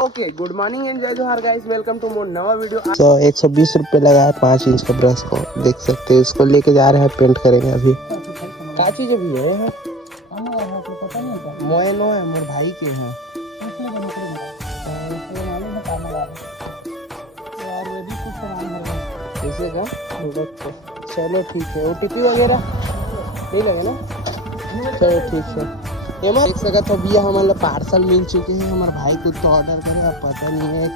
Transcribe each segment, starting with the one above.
Okay, good morning and जय जोहार guys, welcome to मोर नवा वीडियो। तो 120 रुपये लगा है 5 इंच का ब्रश को, देख सकते हैं। इसको लेके जा रहे हैं, पेंट करेंगे अभी। क्या चीज भी है यहाँ? मोयनो है, मोर भाई के हैं। इसे का चलो ठीक है। OTP वगैरह नहीं लगे ना? चलो ठीक है। एमा देख सकते हो भैया, हमारे पार्सल मिल चुके हैं। हमारे भाई कुछ तो ऑर्डर करे, अब पता नहीं है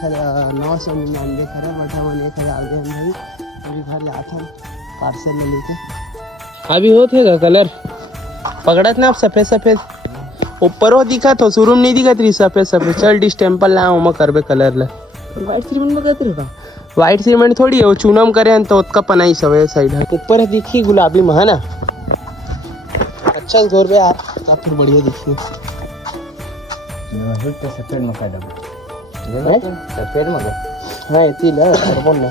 1999 करे, बट हम 1000 दे भाई। अभी घर जाता हूँ पार्सल ले लेके। अभी होते का कलर पकड़त ना, आप सफेद सफेद ऊपर हो दिखा तो शुरू में नहीं दिखा रही सफेद सफेद। चल डिस्टेम्पल ला मैं करबे कलर ला। व्हाइट सीमेंट में कहते रहा, व्हाइट सीमेंट थोड़ी है वो, चूनम करे तो उसका पनाई सब है साइड है। ऊपर दिखी गुलाबी में है ना, अच्छा जोर पे आप या फिर बढ़िया दिखिए। सफेद मक्का सफेद मक्का हाँ इतनी ला कार्बन ना,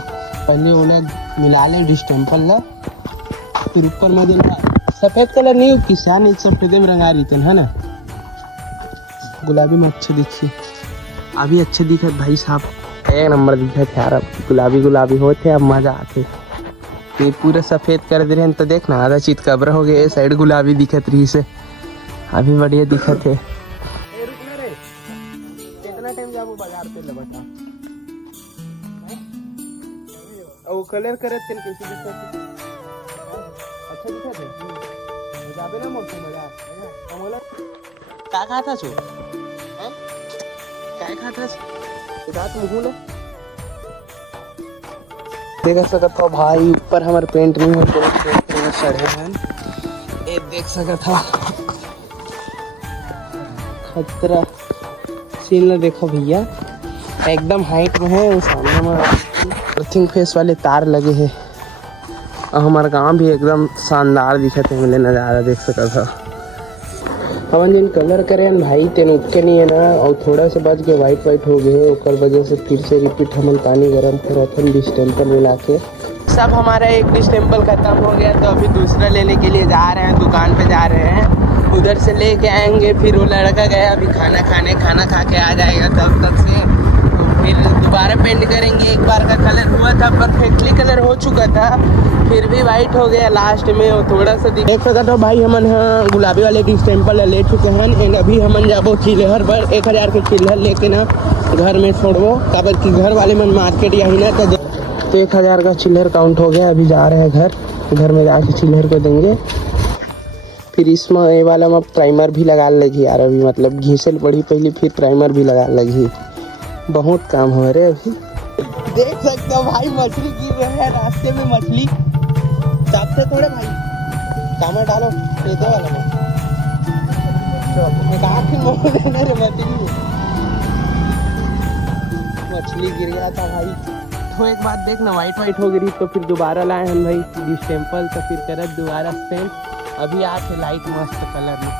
पहले ओला मिला ले डिस्टेम्पल ला, फिर ऊपर में देना सफेद कलर नहीं, किसान नहीं सफेद में रंगा रही है ना। गुलाबी में अच्छे दिखिए, अभी अच्छे दिखत भाई साहब, एक नंबर दिखत यार। अब गुलाबी गुलाबी होते अब मजा आते। ये पूरे सफेद कर दे रहे हैं तो देखना, आधा चीज कब्र हो गए, साइड गुलाबी दिखत रही से, अभी बढ़िया दिखत है। कितना टाइम जाबो बाजार पे लबटा और कलर करे तेल कैसे दिखत? अच्छा दिखत है। जाबे ना मोटे बाजार हमला का खाता छो हैं? काय खाता छो रात में हुला देख सकत हो भाई। ऊपर हमारे पेंट नहीं हो, पेंट चढ़े हैं। ये देख सकत हो खतरा सीन देखो भैया, एकदम हाइट में है। सामने में अर्थिंग फेस वाले तार लगे हैं और हमारा गांव भी एकदम शानदार दिखत है। मिले नज़ारा देख सकत हो। हमन जिन कलर करे भाई तेन उठके नहीं है ना, और थोड़ा सा बच के वाइट हो गए, ओकर वजह से फिर से रिपीट हमन पानी गर्म करत हैं डिस्टेम्पल मिला के। सब हमारा एक डिस्टेम्पल खत्म हो गया, तो अभी दूसरा लेने के लिए जा रहे हैं, दुकान पे जा रहे हैं। उधर से लेके आएंगे, फिर वो लड़का गया अभी खाना खा के आ जाएगा, तब तक से तो फिर दोबारा पेंट करेंगे। एक बार का कलर हुआ था, परफेक्टली कलर हो चुका था, फिर भी वाइट हो गया लास्ट में। वो थोड़ा सा देख सकते हो भाई, हमन हाँ गुलाबी वाले डिस्टेम्पल ले चुके हैं। एंड अभी हमन जाबो चिल्हर पर 1000 के चिल्हर लेके ना घर में छोड़बो, काबर की घर वाले मन मार्केट यही ना तो 1000 का चिल्हर काउंट हो गया। अभी जा रहे हैं घर में जाके चिल्हर को देंगे। फिर इसमें ये वाला में प्राइमर भी लगा लगी यार, अभी मतलब घीसल पड़ी पहले, फिर प्राइमर भी लगा लगी। बहुत काम हो रहे अभी। देख सकते हो भाई, मछली गिर रहे हैं रास्ते में। मछली चापते थोड़े भाई, कामर डालो दे वाला में मछली गिर गया था भाई। तो एक बात देखना, वाइट हो गई तो फिर दोबारा लाए हम भाई डिस्टेम्पल, तो फिर करत दोबारा पेंट। अभी आके लाइट मस्त कलर में